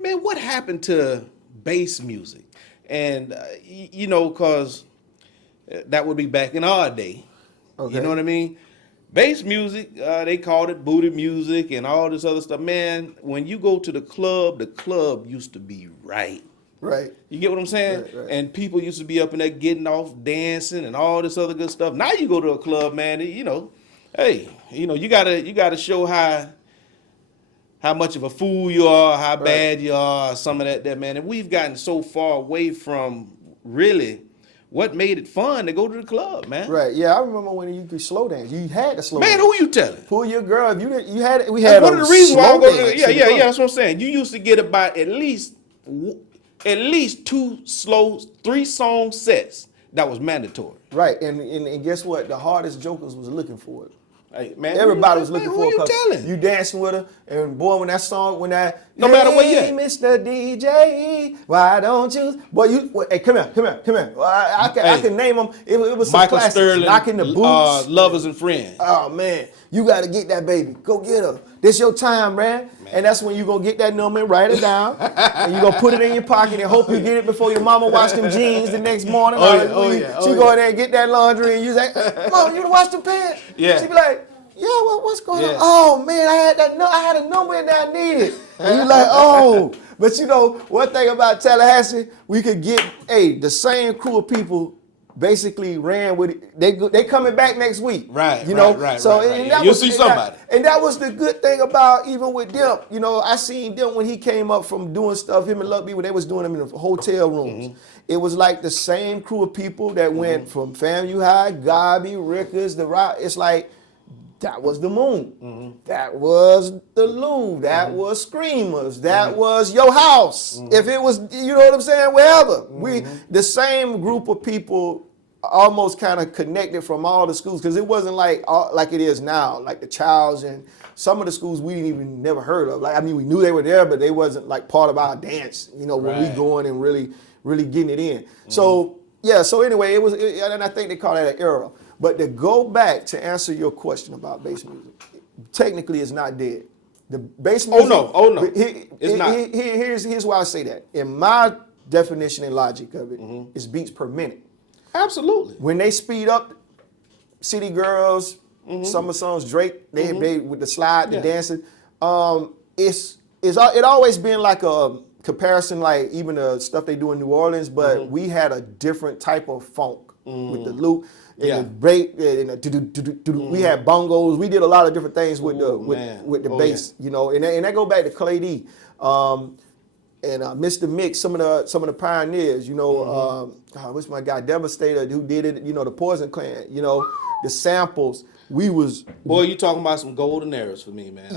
man, what happened to bass music? And you know, cause that would be back in our day. Okay. You know what I mean? Bass music, they called it booty music and all this other stuff. Man, when you go to the club used to be right. Right. You get what I'm saying? Right. And people used to be up in there getting off, dancing, and all this other good stuff. Now you go to a club, man. You know, hey, you know, you gotta show how much of a fool you are, how bad you are, some of that, man. And we've gotten so far away from really what made it fun to go to the club, man. Right. Yeah, I remember when you could slow dance. You had to slow Man, dance. who you telling? Pull your girl. If you didn't, you had it. We That's had one a of the reasons why I slow go to dance. yeah, that's what I'm saying. You used to get about at least 2 slow 3-song sets. That was mandatory. Right. And guess what? The hardest jokers was looking for it. Hey, man, Everybody was looking for it. Who you 'cause telling? you dancing with her, and boy, when that No matter where you hey, at. Mr. DJ, why don't you? Boy, hey, come here. Well, I can name them. It was some Michael classics. Sterling, Knocking the boots. Lovers and Friends. Oh man, you got to get that baby. Go get her. This your time, man. And that's when you gonna get that number and write it down, and you gonna put it in your pocket and hope you get it before your mama wash them jeans the next morning. She go in there and get that laundry, and you say, "Mom, you wash them pants?" Yeah. She be like, "Yeah, what's going on?" "Oh man, I had a number in there I needed." And you like, "Oh." But you know, one thing about Tallahassee, we could get the same crew of people. Basically ran with it. They coming back next week. Right. You know. Right. So right. and that You'll was, see and somebody. that was the good thing about even with them. You know, I seen them when he came up from doing stuff. Him and Lucky, when they was doing them in the hotel rooms. Mm-hmm. It was like the same crew of people that went from FAMU High, Gabi, Rickers, the Rock. It's like that was the Moon. Mm-hmm. That was the Lou. That was Screamers. That was Your House. If it was, you know what I'm saying, wherever. We the same group of people almost kind of connected from all the schools, because it wasn't like it is now, like the Childs and some of the schools we didn't even never heard of. Like, I mean, we knew they were there, but they wasn't like part of our dance, you know, when we going and really getting it in. So yeah, so anyway, and I think they call that an era. But to go back to answer your question about bass music, technically it's not dead. The bass music. Oh no, it's not. Here's why I say that. In my definition and logic of it, it's beats per minute. Absolutely. When they speed up, City Girls, Summer Songs, Drake, they with the slide, the dancing. It always been like a comparison, like even the stuff they do in New Orleans, but we had a different type of funk with the loop and the break and the we had bongos. We did a lot of different things with the bass, you know, and that go back to Clay D. And Mr. Mix, some of the pioneers, you know, what's my guy, Devastator, who did it, you know, the Poison Clan, you know, the samples, we was. Boy, you talking about some golden eras for me, man.